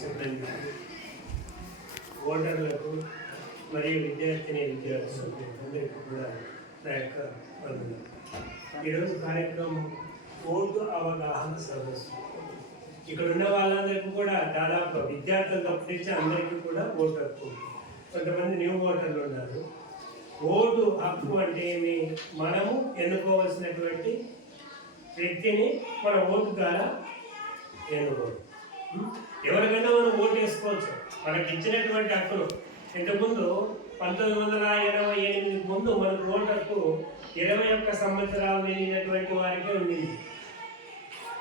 సిబ్బందికి, ఓటర్లకు మరియు విద్యార్థులకు అందరికీ కూడా నా యొక్క వందనాలు. ఈరోజు కార్యక్రమం ఓటు అవగాహన సదస్సు. ఇక్కడ ఉన్న వాళ్ళందరికీ కూడా దాదాపు విద్యార్థులు తప్పించి అందరికీ కూడా ఓటు హక్కు. కొంతమంది న్యూ ఓటర్లు ఉన్నారు. ఓటు హక్కు అంటే ఏమి? మనము ఎన్నుకోవాల్సినటువంటి వ్యక్తిని మన ఓటు ద్వారా ఎన్నుకోవాలి. ఎవరికైనా మనం ఓటు వేసుకోవచ్చు. మనకి ఇచ్చినటువంటి హక్కులు. ఇంతకుముందు 1988 ముందు మనకు ఓటు హక్కు 21 సంవత్సరాలు నిండినటువంటి వారికే ఉండింది.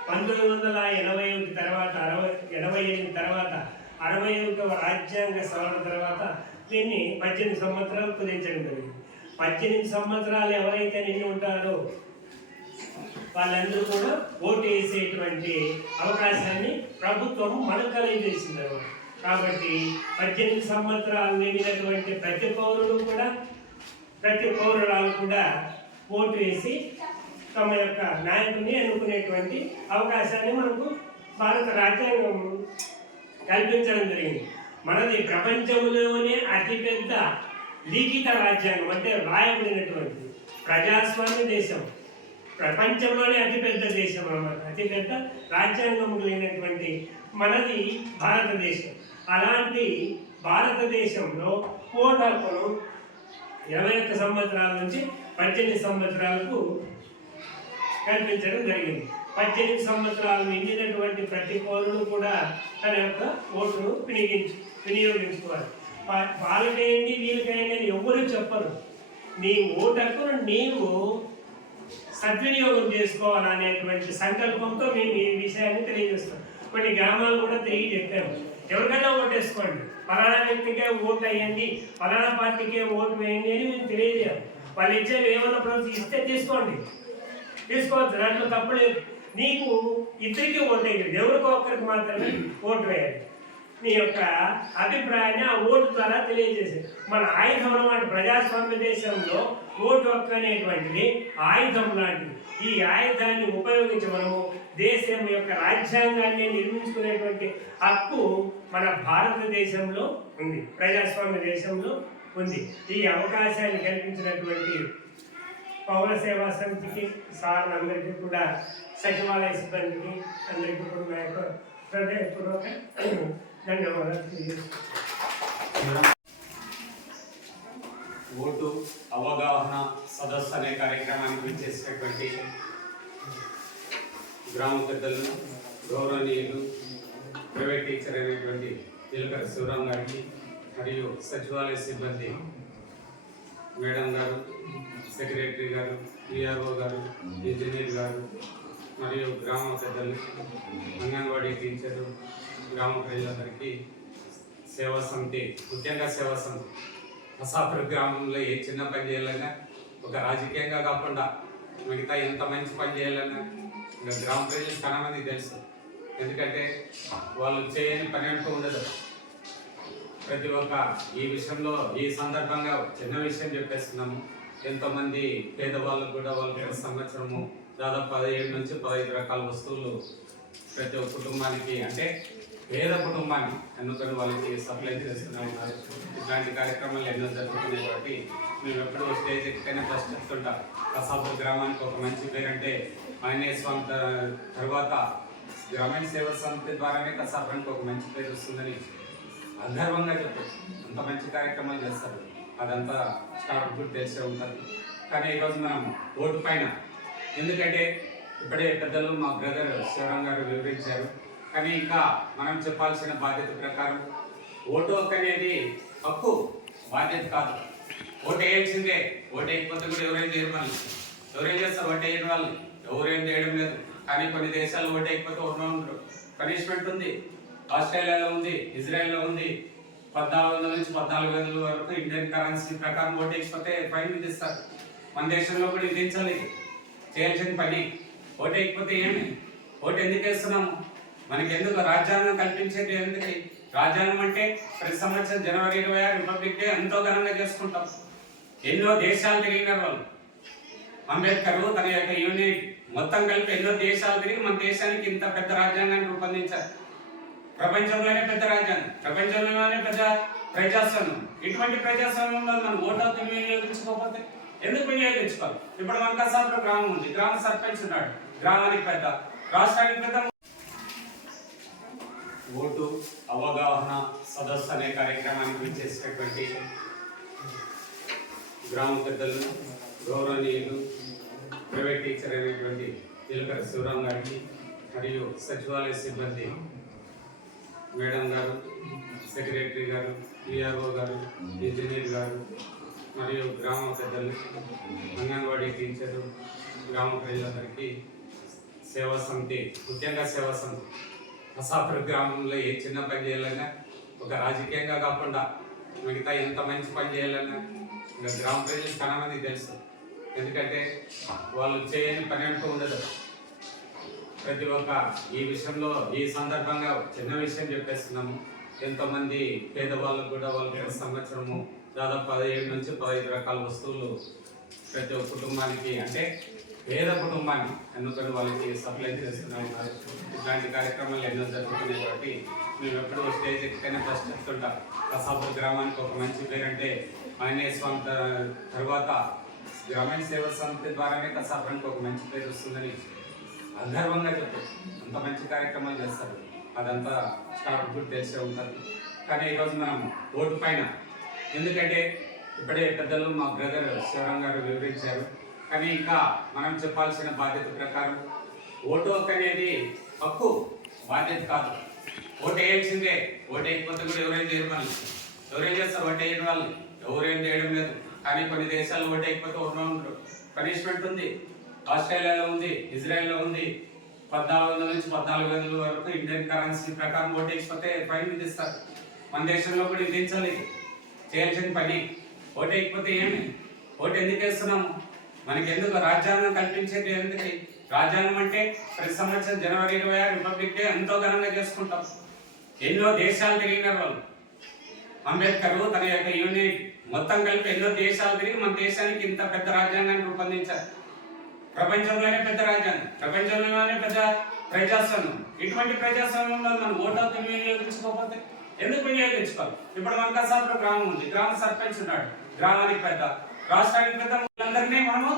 1981 తర్వాత 88 తర్వాత 61వ రాజ్యాంగ సవరణ తర్వాత దీన్ని 18 సంవత్సరాలు కుదించడం జరిగింది. 18 సంవత్సరాలు ఎవరైతే నిండి ఉంటారో వాళ్ళందరూ కూడా ఓటు వేసేటువంటి అవకాశాన్ని ప్రభుత్వం మనకు కలిగజేసింది అన్నమాట. కాబట్టి 18 సంవత్సరాలు నిండినటువంటి ప్రతి పౌరురాలు కూడా ఓటు వేసి తమ యొక్క నాయకుడిని ఎన్నుకునేటువంటి అవకాశాన్ని మనకు భారత రాజ్యాంగం కల్పించడం జరిగింది. మనది ప్రపంచంలోనే అతిపెద్ద లిఖిత రాజ్యాంగం, అంటే రాయబడినటువంటి ప్రజాస్వామ్య దేశం. ప్రపంచంలోనే అతిపెద్ద దేశం అన్నమాట. అతిపెద్ద రాజ్యాంగం కలిగినటువంటి మనది భారతదేశం. అలాంటి భారతదేశంలో ఓటు హక్కును 21 సంవత్సరాల నుంచి 18 సంవత్సరాలకు కల్పించడం జరిగింది. 18 సంవత్సరాలు నిండినటువంటి ప్రతి పౌరుడు కూడా తన యొక్క ఓటును వినియోగించుకోవాలి. వాళ్ళకేయండి వీళ్ళకేయండి అని ఎవరు చెప్పరు. నీ ఓటు హక్కును నీవు సద్వినియోగం చేసుకోవాలనేటువంటి సంకల్పంతో మేము ఈ విషయాన్ని తెలియజేస్తాం. కొన్ని గ్రామాలు కూడా తిరిగి చెప్పాము, ఎవరికైనా ఓటేసుకోండి, ఫలానా వ్యక్తికే ఓటు వేయండి, ఫలానా పార్టీకే ఓటు వేయండి అని మేము తెలియజేయాలి. వాళ్ళు ఇచ్చేవి ఏమన్నా ప్రభుత్వం ఇస్తే తీసుకోవచ్చు, దాంట్లో తప్పలేదు. నీకు ఇద్దరికి ఓటు వేయాలి, ఎవరికో ఒక్కరికి మాత్రమే ఓటు వేయాలి. నీ యొక్క అభిప్రాయాన్ని ఆ ఓటు ద్వారా తెలియజేసేది మన ఆయుధం అన్నమాట. ప్రజాస్వామ్య దేశంలో ఓటు హక్కు అనేటువంటిది ఆయుధం లాంటిది. ఈ ఆయుధాన్ని ఉపయోగించి మనము దేశం యొక్క రాజ్యాంగాన్ని నిర్మించుకునేటువంటి హక్కు మన భారతదేశంలో ఉంది, ప్రజాస్వామ్య దేశంలో ఉంది. ఈ అవకాశాన్ని కల్పించినటువంటి పౌర సేవా సమితికి, సార్ అందరికీ కూడా, సచివాలయ సిబ్బందికి అందరికీ కూడా నా యొక్క హృదయపూర్వక ధన్యవాదాలు తెలియజేస్తున్నాను. ఓటు అవగాహన సదస్సు అనే కార్యక్రమానికి విచ్చేసినటువంటి గ్రామ పెద్దలు, గౌరవనీయులు, ప్రైవేట్ టీచర్ అయినటువంటి జీలకర్ర శివరాం గారికి, మరియు సచివాలయ సిబ్బంది మేడం గారు, సెక్రటరీ గారు, పిఆర్ఓ గారు, ఇంజనీర్ గారు, మరియు గ్రామ పెద్దలు, అంగన్వాడీ టీచరు, గ్రామ ప్రజలందరికీ, సేవా సమితి, ముఖ్యంగా సేవా సమితి అసాపుర గ్రామంలో ఏ చిన్న పని చేయాలన్నా, ఒక రాజకీయంగా కాకుండా మిగతా ఎంత మంచి పని చేయాలన్నా ఇంకా గ్రామ ప్రజలు చాలా మంది తెలుసు. ఎందుకంటే వాళ్ళు చేయని పని అంటూ ఉండదు. ప్రతి ఒక్క ఈ విషయంలో ఈ సందర్భంగా చిన్న విషయం చెప్పేస్తున్నాము. ఎంతోమంది పేదవాళ్ళకు కూడా వాళ్ళకి సంవత్సరము దాదాపు 17 నుంచి 15 రకాల వస్తువులు ప్రతి ఒక్క కుటుంబానికి, అంటే పేద కుటుంబాన్ని ఎన్నుకొని వాళ్ళకి సప్లై చేస్తూనే ఉన్నారు. ఇట్లాంటి కార్యక్రమాలు ఎన్నో జరుగుతున్నాయి. కాబట్టి మేము ఎప్పుడూ స్టేజ్ ఎక్కడైనా ఫస్ట్ చెప్తుంటాం, కసాపూర్ గ్రామానికి ఒక మంచి పేరంటే ఆంజనేయ స్వామి తర్వాత గ్రామీణ సేవా సమితి ద్వారానే కసాపురానికి ఒక మంచి పేరు వస్తుందని అగర్వంగా చెప్పచ్చు. అంత మంచి కార్యక్రమాలు చేస్తారు. అదంతా స్టాఫ్ కూడా తెలిసే ఉంటుంది. కానీ ఈరోజు మనం ఓటు పైన, ఎందుకంటే ఇప్పుడే పెద్దలు మా బ్రదర్ శివరాం గారు వివరించారు. కానీ ఇంకా మనం చెప్పాల్సిన బాధ్యత ప్రకారం ఓటు హక్కు అనేది హక్కు, బాధ్యత కాదు. ఓటు వేయాల్సిందే. ఓటు వేయకపోతే కూడా ఎవరేం చేయరు. మళ్ళీ ఎవరేం చేస్తారు? ఓటు వేయని వాళ్ళు ఎవరేం చేయడం లేదు. కానీ కొన్ని దేశాలు ఓటు వేయకపోతే ఉండరు, పనిష్మెంట్ ఉంది. ఆస్ట్రేలియాలో ఉంది, ఇజ్రాయెల్లో ఉంది. 1400 నుంచి 14,000 వరకు ఇండియన్ కరెన్సీ ప్రకారం ఓటు వేయకపోతే ఫైన్ విధిస్తారు. మన దేశంలో కూడా విధించాలి. చేయాల్సిన పని ఓటు వేయకపోతే ఏమి? ఓటు ఎందుకు వేస్తున్నాము? మనకి ఎందుకు రాజ్యాంగం కల్పించేది? ఎందుకు రాజ్యాంగం అంటే ప్రతి సంవత్సరం జనవరి 26 రిపబ్లిక్ డే ఎంతో ఘనంగా చేసుకుంటాం. ఎన్నో దేశాలు తిరిగినారు వాళ్ళు. అంబేద్కర్ తన యొక్క యూనిట్ మొత్తం కలిపి ఎన్నో దేశాలు తిరిగి మన దేశానికి ఇంత పెద్ద రాజ్యాంగాన్ని రూపొందించారు. ప్రపంచంలోనే పెద్ద రాజ్యాంగం, ప్రపంచంలోనే పెద్ద ప్రజాస్వామ్యం. ఇటువంటి ప్రజాస్వామ్యంలో మనం ఓటు హక్కు వినియోగించుకోకపోతే ఎందుకు వినియోగించుకోవాలి? ఇప్పుడు మన కసాపురం గ్రామం ఉంది, గ్రామ సర్పంచ్ ఉన్నాడు, గ్రామానికి పెద్ద, రాష్ట్రానికి పెద్ద. ఓటు అవగాహన సదస్సు అనే కార్యక్రమానికి విచ్చేసినటువంటి గ్రామ పెద్దలు, గౌరవనీయులు, ప్రైవేట్ టీచర్ అయినటువంటి జీలకర్ర శివరాం గారికి మరియు సచివాలయ సిబ్బంది మేడం గారు, సెక్రటరీ గారు, పిఆర్ఓ గారు, ఇంజనీర్ గారు మరియు గ్రామ పెద్దలు, అంగన్వాడీ టీచరు, గ్రామ ప్రజలందరికీ సేవా సమితి, ముఖ్యంగా సేవా సమితి కసాపురం గ్రామంలో ఏ చిన్న పని చేయాలన్నా, ఒక రాజకీయంగా కాకుండా మిగతా ఎంత మంచి పని చేయాలన్నా ఇంకా గ్రామ ప్రజలు చాలా మందికి తెలుసు. ఎందుకంటే వాళ్ళు చేయని పని అంటూ ఉండదు. ప్రతి ఒక్క ఈ విషయంలో ఈ సందర్భంగా చిన్న విషయం చెప్పేస్తున్నాము. ఎంతోమంది పేదవాళ్ళకు కూడా వాళ్ళకి సంవత్సరము దాదాపు 17 నుంచి 15 రకాల వస్తువులు ప్రతి ఒక్క కుటుంబానికి, అంటే పేద కుటుంబాన్ని ఎన్నుకొని వాళ్ళకి సప్లై చేస్తున్నాము. ఇట్లాంటి కార్యక్రమాలు ఎన్నో జరుగుతున్నాయి. కాబట్టి మేము ఎప్పుడూ స్టేజ్ ఎక్కితేనే ఫస్ట్ చెప్తుంటాం, కసాపురం గ్రామానికి ఒక మంచి పేరంటే ఆంజనేయ స్వామి తర్వాత గ్రామీణ సేవా సమితి ద్వారానే కసాపురానికి ఒక మంచి పేరు వస్తుందని అగర్వంగా చెప్తారు. అంత మంచి కార్యక్రమాలు చేస్తారు, అదంతా స్టాఫ్ కూడా తెలిసే ఉంటారు. కానీ ఈరోజు మనం ఓటు పైన, ఎందుకంటే ఇప్పుడే పెద్దలు మా బ్రదర్ శివరాం గారు వివరించారు. కానీ ఇంకా మనం చెప్పాల్సిన బాధ్యత ప్రకారం ఓటు హక్కు అనేది హక్కు, బాధ్యత కాదు. ఓటు వేయాల్సిందే, ఓటు వేయకపోతే కూడా ఎవరైనా చేయరు. వాళ్ళు ఎవరేం చేస్తారు? ఓటు వేయని వాళ్ళు ఎవరేం చేయడం లేదు. కానీ కొన్ని దేశాల్లో ఓటు వేయకపోతే ఉండరు, పనిష్మెంట్ ఉంది. ఆస్ట్రేలియాలో ఉంది, ఇజ్రాయెల్లో ఉంది. 1400 నుంచి 14,000 వరకు ఇండియన్ కరెన్సీ ప్రకారం ఓటు వేయకపోతే ఫైన్ విధిస్తారు. మన దేశంలో కూడా విధించాలి, చేయాల్సిన పని. ఓటు వేయకపోతే ఏమి? ఓటు ఎందుకు వేస్తున్నాము? మనకి ఎందుకు రాజ్యాంగం కల్పించేది? ఎందుకు రాజ్యాంగం అంటే ప్రతి సంవత్సరం జనవరి 26 రిపబ్లిక్ డే ఎంతో ఘనంగా చేసుకుంటాం. ఎన్నో దేశాలు తిరిగినారు వాళ్ళు. అంబేద్కర్ తన యొక్క యూనిట్ మొత్తం కలిపి ఎన్నో దేశాలు తిరిగి మన దేశానికి ఇంత పెద్ద రాజ్యాంగాన్ని రూపొందించారు. ప్రపంచంలోనే పెద్ద రాజ్యాంగం, ప్రపంచంలోనే పెద్ద ప్రజాస్వామ్యం. ఇటువంటి ప్రజాస్వామ్యంలో మనం ఓటు హక్కు వినియోగించుకోకపోతే ఎందుకు వినియోగించుకోవాలి? ఇప్పుడు మన కసాపురం గ్రామం ఉంది, గ్రామ సర్పంచ్ ఉన్నాడు, గ్రామానికి పెద్ద, రాష్ట్రానికి పెద్ద. అందరినీ మనము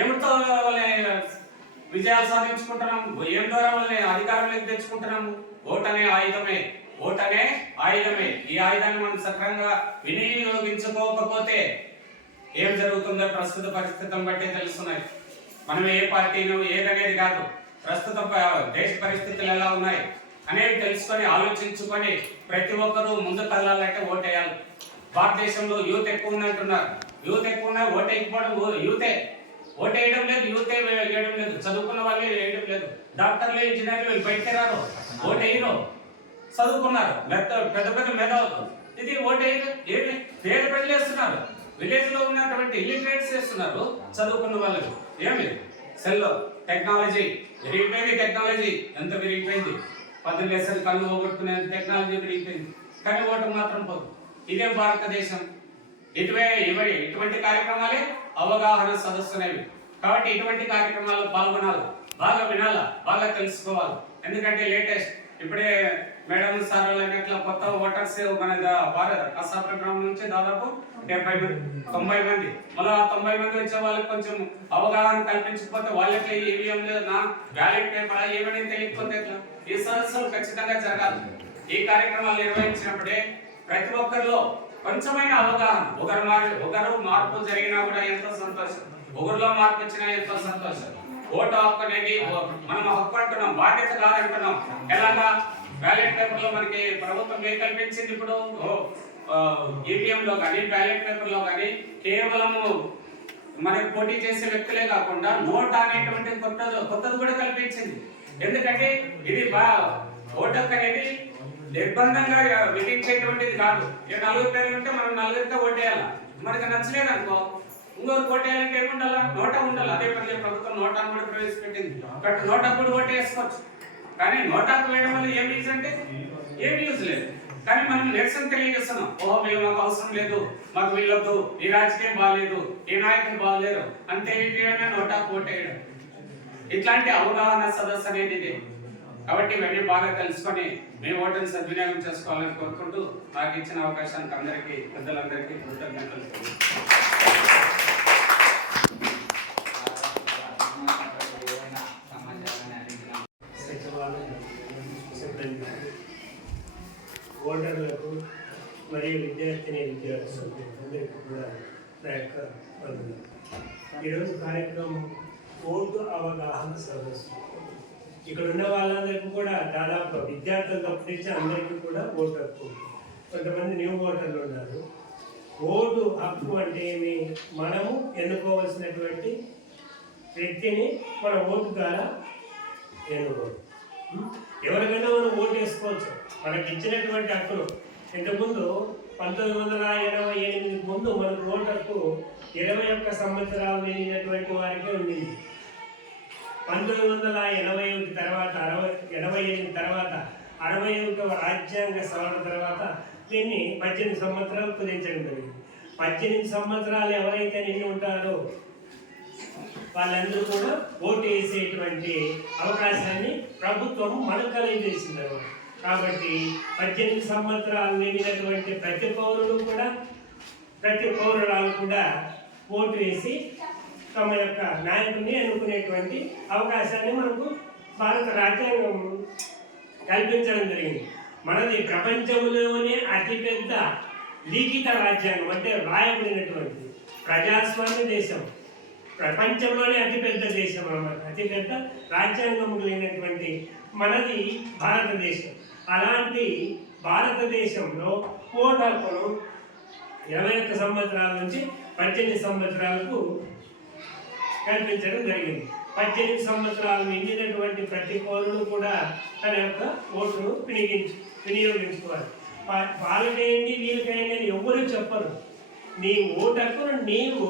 ఏమిటో వాళ్ళని విజయాలు సాధించుకుంటున్నాము, ఏం ద్వారా వాళ్ళని అధికారంలోకి తెచ్చుకుంటున్నాము. ఓటు అనే ఆయుధమే, ఓటు అనే ఆయుధమే. ఈ ఆయుధాన్ని మనం సక్రమంగా వినియోగించుకోకపోతే ఏం జరుగుతుందో ప్రస్తుత పరిస్థితులను బట్టి తెలుస్తున్నాయి. మనం ఏ పార్టీను ఏదనేది కాదు, ప్రస్తుత దేశ పరిస్థితులు ఎలా ఉన్నాయి అనేవి తెలుసుకొని ఆలోచించుకొని ప్రతి ఒక్కరూ ముందుకు వెళ్ళాలంటే ఓటేయాలి. భారతదేశంలో యూత్ ఎక్కువ ఉందంటున్నారు, యూత్ ఎక్కువ ఉన్నా ఓటు వేయకపోవడం యూతే. ఓటు వేయడం లేదు, యూతే వేయడం లేదు, చదువుకున్న వాళ్ళే వేయడం లేదు. డాక్టర్లు, ఇంజనీర్లు వీళ్ళు బయటకు రారు, ఓటు వేయరు. చదువుకున్నారు, పెద్ద పెద్ద మేధావులు, ఇది ఓటు వేయరు. ఏమి పేద ప్రజలు వేస్తున్నారు, విలేజ్ లో ఉన్నటువంటి ఇల్లిటరేట్స్ చేస్తున్నారు. చదువుకున్న వాళ్ళకు ఏమి సెల్ టెక్నాలజీ విరిగిపోయింది. టెక్నాలజీ ఎంత విరిగిపోయింది, 10 లెసలు కళ్ళు పోగొట్టుకునే టెక్నాలజీ విరిగిపోయింది. కానీ ఓటు మాత్రం పోదు. ఇదే భారతదేశం. ఇటువంటి కార్యక్రమాలే అవగాహన సదస్సు అనేవి. కాబట్టి ఇటువంటి కార్యక్రమాల్లో పాల్గొనాలి, బాగా వినాలా, బాగా తెలుసుకోవాలి. ఎందుకంటే లేటెస్ట్ ఇప్పుడే మేడం సార్ అన్నట్ల కొత్త ఓటర్స్ మన కసాపురం గ్రామం నుంచి దాదాపు 90 మంది. మళ్ళీ 90 మంది వచ్చే వాళ్ళకి కొంచెం అవగాహన కల్పించకపోతే వాళ్ళకి ఈవీఎం నా బ్యాలెట్ పేపర్ ఏమని తెలియకపోతే ఈ సదస్సులు ఖచ్చితంగా జరగాలి. ఈ కార్యక్రమాలు నిర్వహించినప్పుడే ప్రతి ఒక్కరిలో కొంచెమైన అవగాహన, ఒకరు మార్పు జరిగినా కూడా ఎంతో సంతోషం, ఒకరిలో మార్పు వచ్చినా ఎంతో సంతోషం. ఓటు హక్కు అనేది మనం హక్కు అంటున్నాం, బాధ్యత కాదంటున్నాం. ఎలాగా బ్యాలెట్ పేపర్ లో మనకి ప్రభుత్వం ఏ కల్పించింది? ఇప్పుడు ఈవీఎం లో కానీ బ్యాలెట్ పేపర్ లో కానీ కేవలము మనకి పోటీ చేసే వ్యక్తులే కాకుండా నోట్ అనేటువంటి కొత్తది కూడా కల్పించింది. ఎందుకంటే ఇది ఓటు హక్కు అనేది నిర్బంధంగా విధించేటువంటిది కాదు. 4 పేర్లు ఉంటే మనం 4 ఓటేయాలి. మనకి నచ్చలేదు అనుకో ఇంకొకరు ఓటేయాలంటే ఏముండాలా? నోటా ఉండాలి. అదే పని ప్రభుత్వం నోటాను కూడా ప్రవేశపెట్టింది. బట్ నోటా కూడా ఓటేసుకోవచ్చు. కానీ నోటాకు వేయడం వల్ల ఏం యూజ్ అంటే ఏం యూజ్ లేదు. కానీ మనం నిరసన తెలియజేస్తున్నాం, ఓహో వీళ్ళు మాకు అవసరం లేదు, మాకు వీళ్ళొద్దు, ఈ రాజకీయం బాగాలేదు, ఈ నాయకులు బాగాలేరు అని తెలియజేయడమే నోటాకు ఓటేయడం. ఇట్లాంటి అవగాహన సదస్సు అనేది కాబట్టి ఇవన్నీ బాగా తెలుసుకొని మేము ఓటుని సద్వినియోగం చేసుకోవాలని కోరుకుంటూ నాకు ఇచ్చిన అవకాశానికి అందరికీ పెద్దలందరికీ కృతజ్ఞతలు. ఓటర్లకు మరియు విద్యార్థులకు అందరికీ కూడా నా యొక్క వందనాలు. ఈరోజు కార్యక్రమం ఓటు అవగాహన సదస్సు. ఇక్కడ ఉన్న వాళ్ళందరికీ కూడా దాదాపు విద్యార్థులు తప్పించి అందరికీ కూడా ఓటు హక్కు. కొంతమంది న్యూ ఓటర్లు ఉన్నారు. ఓటు హక్కు అంటే ఏమి? మనము ఎన్నుకోవాల్సినటువంటి వ్యక్తిని మన ఓటు ద్వారా ఎన్నుకోవాలి. ఎవరికైనా మనం ఓటు వేసుకోవచ్చు. మనకి ఇచ్చినటువంటి హక్కులు ఇంతకుముందు 1988 ముందు మనకు ఓటు హక్కు 21 సంవత్సరాలు నిండినటువంటి వారికే ఉండింది. 1981 తర్వాత 88 తర్వాత 61వ రాజ్యాంగ సవరణ తర్వాత దీన్ని 18 సంవత్సరాలు కుదించడం జరిగింది. 18 సంవత్సరాలు ఎవరైతే నిండి ఉంటారో వాళ్ళందరూ కూడా ఓటు వేసేటువంటి అవకాశాన్ని ప్రభుత్వం మనకు కలిగజేసింది అన్నమాట. కాబట్టి 18 సంవత్సరాలు నిండినటువంటి ప్రతి పౌరురాలు కూడా ఓటు వేసి తమ యొక్క నాయకుడిని ఎన్నుకునేటువంటి అవకాశాన్ని మనకు భారత రాజ్యాంగం కల్పించడం జరిగింది. మనది ప్రపంచంలోనే అతిపెద్ద లిఖిత రాజ్యాంగం, అంటే రాయబడినటువంటి ప్రజాస్వామ్య దేశం. ప్రపంచంలోనే అతిపెద్ద దేశం అన్నమాట. అతిపెద్ద రాజ్యాంగం లేనటువంటి మనది భారతదేశం. అలాంటి భారతదేశంలో ఓటు హక్కును 21 సంవత్సరాల నుంచి 18 సంవత్సరాలకు కల్పించడం జరిగింది. 18 సంవత్సరాలు నిండినటువంటి ప్రతి పౌరుడు కూడా తన యొక్క ఓటును వినియోగించుకోవాలి. వాళ్ళకేంటి వీళ్ళకైంది అని ఎవరు చెప్పరు. నీ ఓటు హక్కును నీవు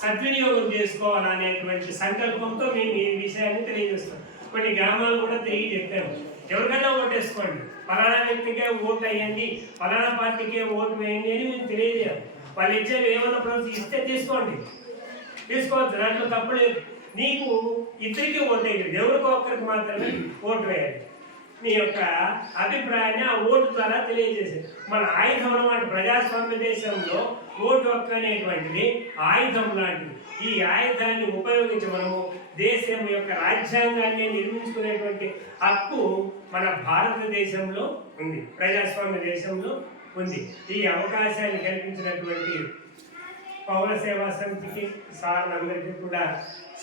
సద్వినియోగం చేసుకోవాలనేటువంటి సంకల్పంతో మేము ఈ విషయాన్ని తెలియజేస్తాం. కొన్ని గ్రామాలు కూడా తిరిగి చెప్పాము, ఎవరికైనా ఓటు వేసుకోండి, ఫలానా వ్యక్తికే ఓటు వేయండి, ఫలానా పార్టీకే ఓటు వేయండి అని మేము తెలియజేయాలి. వాళ్ళు ఇచ్చేవి ఏమన్నా ప్రభుత్వం ఇస్తే తీసుకోవచ్చు, దాంట్లో తప్పలేదు. నీకు ఇద్దరికి ఓటు వేయలేదు, ఎవరికో ఒక్కరికి మాత్రమే ఓటు వేయాలి. నీ యొక్క అభిప్రాయాన్ని ఆ ఓటు ద్వారా తెలియజేసేది. మన ఆయుధం అన్నమాట. ప్రజాస్వామ్య దేశంలో ఓటు హక్కు అనేటువంటిది ఆయుధం లాంటిది. ఈ ఆయుధాన్ని ఉపయోగించి మనము దేశం యొక్క రాజ్యాంగాన్ని నిర్మించుకునేటువంటి హక్కు మన భారతదేశంలో ఉంది, ప్రజాస్వామ్య దేశంలో ఉంది. ఈ అవకాశాన్ని కల్పించినటువంటి పౌర సేవా సమితికి, సార్లందరికీ కూడా,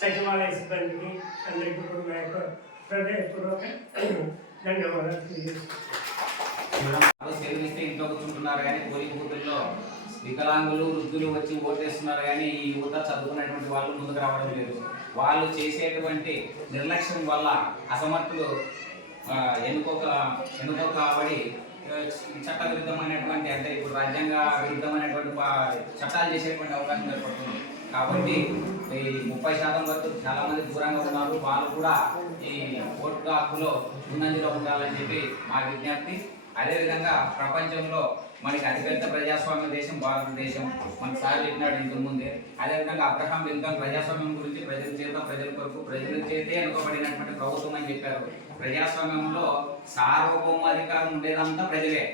సచివాలయ సిబ్బందికి అందరికీ కూడా నా యొక్క హృదయపూర్వక ధన్యవాదాలు తెలియజేస్తున్నాను. ఇంట్లో కూర్చుంటున్నారు కానీ పోలింగ్ బూతుల్లో వికలాంగులు, వృద్ధులు వచ్చి ఓటేస్తున్నారు కానీ ఈ యువత చదువుకున్నటువంటి వాళ్ళు ముందుకు రావడం లేదు. వాళ్ళు చేసేటువంటి నిర్లక్ష్యం వల్ల అసమర్థులు ఎన్నుకోబడి చట్ట విరుద్ధమైనటువంటి, అంటే ఇప్పుడు రాజ్యాంగ విరుద్ధమైనటువంటి చట్టాలు చేసేటువంటి అవకాశం ఏర్పడుతుంది. కాబట్టి ఈ 30% వరకు చాలా మంది దూరంగా ఉన్నారు. వాళ్ళు కూడా ఈ ఓటు హక్కులో ముందంజలో ఉండాలని చెప్పి మా విజ్ఞప్తి. అదేవిధంగా ప్రపంచంలో మనకి అతిపెద్ద ప్రజాస్వామ్య దేశం భారతదేశం. మన సార్ చెప్పినాడు ఇంతకు ముందే. అదేవిధంగా అబ్రహాం లింకన్ ప్రజాస్వామ్యం గురించి ప్రజల చేత, ప్రజల కొరకు, ప్రజల చేతే ఎన్నుకోబడినటువంటి ప్రభుత్వం అని చెప్పారు. ప్రజాస్వామ్యంలో సార్వభౌమాధికారం ఉండేదంతా ప్రజలే.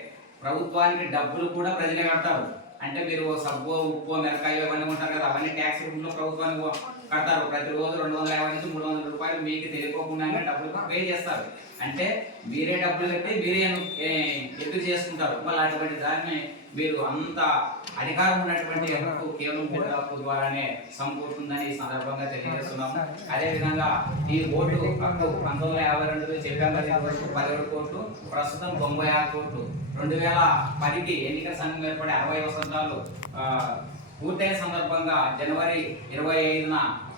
ప్రభుత్వానికి డబ్బులు కూడా ప్రజలే కడతారు. అంటే మీరు సబ్బు, ఉప్పు, మిరకాయలు ఇవన్నీ ఉంటారు కదా, అవన్నీ ట్యాక్స్ రూపంలో ప్రభుత్వానికి కడతారు. ప్రతిరోజు 250 నుంచి 300 రూపాయలు మీకు తెలియకోకుండా డబ్బులు పే చేస్తారు. అంటే మీరే డబ్బులు కట్టి మీరే ఎదురు చేసుకుంటారు. మళ్ళీ అటువంటి దాన్ని మీరు అంత అధికారం ఉన్నటువంటి హక్కు కేవలం ఓటు హక్కు ద్వారానే సమకూరుతుందని ఈ సందర్భంగా తెలియజేస్తున్నాము. అదేవిధంగా ఈ ఓటు హక్కు 1952 సెప్టెంబర్ 17 కోట్లు, ప్రస్తుతం 96 కోట్లు. 2010కి ఎన్నికల సంఘం ఏర్పడి 60 వసంతాలు పూర్తయిన సందర్భంగా జనవరి 25న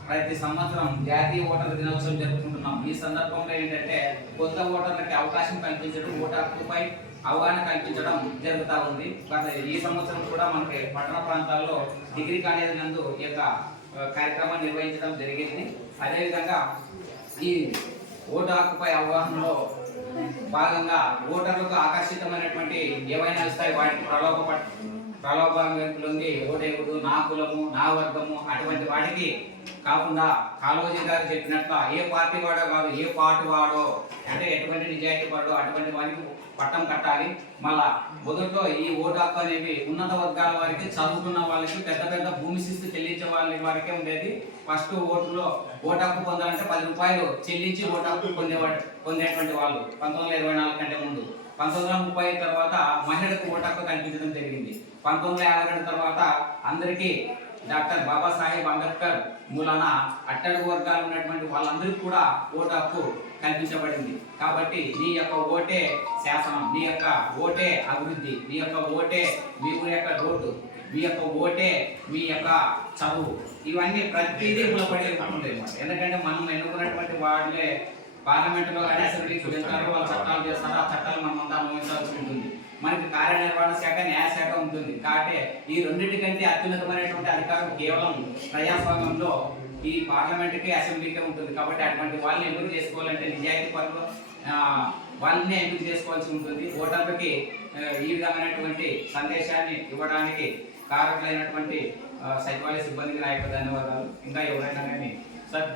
ప్రతి సంవత్సరం జాతీయ ఓటర్ల దినోత్సవం జరుపుకుంటున్నాం. ఈ సందర్భంలో ఏంటంటే కొత్త ఓటర్లకి అవకాశం కల్పించడం, ఓటు హక్కుపై అవగాహన కల్పించడం జరుగుతూ ఉంది. ఈ సంవత్సరం కూడా మనకి పట్టణ ప్రాంతాల్లో డిగ్రీ కాలేజీ నందు ఈ యొక్క కార్యక్రమాన్ని నిర్వహించడం జరిగింది. అదేవిధంగా ఈ ఓటు హక్కుపై అవగాహనలో భాగంగా ఓటర్లకు ఆకర్షితమైనటువంటి ఏవైనా ఇస్తాయి వాటికి ప్రలోభాలొంగి ఓటేయకూడదు, నా కులము, నా వర్గము, అటువంటి వాటికి కాకుండా కాళోజీ గారు చెప్పినట్ల ఏ పార్టీ వాడో కాదు, ఏ పార్టీ వాడో అంటే ఎటువంటి నిజాయితీ పడో అటువంటి వారికి పట్టం కట్టాలి. మళ్ళా మొదట్లో ఈ ఓటు హక్కు అనేవి ఉన్నత వర్గాల వారికి, చదువుకున్న వాళ్ళకి, పెద్ద పెద్ద భూమి శిస్తు చెల్లించే వాళ్ళ వారికే ఉండేది. ఫస్ట్ ఓటు హక్కు పొందాలంటే 10 రూపాయలు చెల్లించి ఓటు హక్కు పొందేటువంటి వాళ్ళు 1924 కంటే ముందు. 1930 తర్వాత మహిళలకు ఓటు హక్కు కల్పించడం జరిగింది. 1952 తర్వాత అందరికీ డాక్టర్ బాబాసాహెబ్ అంబేద్కర్ మూలాన అట్టడుగు వర్గాలు ఉన్నటువంటి వాళ్ళందరికీ కూడా ఓటు హక్కు కల్పించబడింది. కాబట్టి నీ యొక్క ఓటే శాసనం, నీ యొక్క ఓటే అభివృద్ధి, నీ యొక్క ఓటే మీ ఊరి యొక్క రోడ్డు, మీ యొక్క ఓటే మీ యొక్క చదువు, ఇవన్నీ ప్రతిదీ ములపడి ఉంటుంది. ఎందుకంటే మనం ఎన్నుకున్నటువంటి వాళ్ళే పార్లమెంటులో కానీ అసెంబ్లీకి వెళ్తారు, వాళ్ళు చట్టాలు చేస్తారు, ఆ చట్టాలు మనం అంతా అనుభవించాల్సి ఉంటుంది. మనకి కార్యనిర్వహణ శాఖ, న్యాయశాఖ ఉంటుంది. కాబట్టి ఈ రెండింటికంటే అత్యున్నతమైనటువంటి అధికారం కేవలం ప్రజాస్వామ్యంలో ఈ పార్లమెంట్కి, అసెంబ్లీకే ఉంటుంది. కాబట్టి అటువంటి వాళ్ళని ఎంపిక చేసుకోవాలంటే నిజాయితీ పరులు వాళ్ళని ఎంపిక చేసుకోవాల్సి ఉంటుంది. ఓటర్లకి ఈ విధమైనటువంటి సందేశాన్ని ఇవ్వడానికి కారకులైనటువంటి సచివాలయ సిబ్బందికి నా యొక్క ధన్యవాదాలు. ఇంకా ఎవరైనా కానీ సార్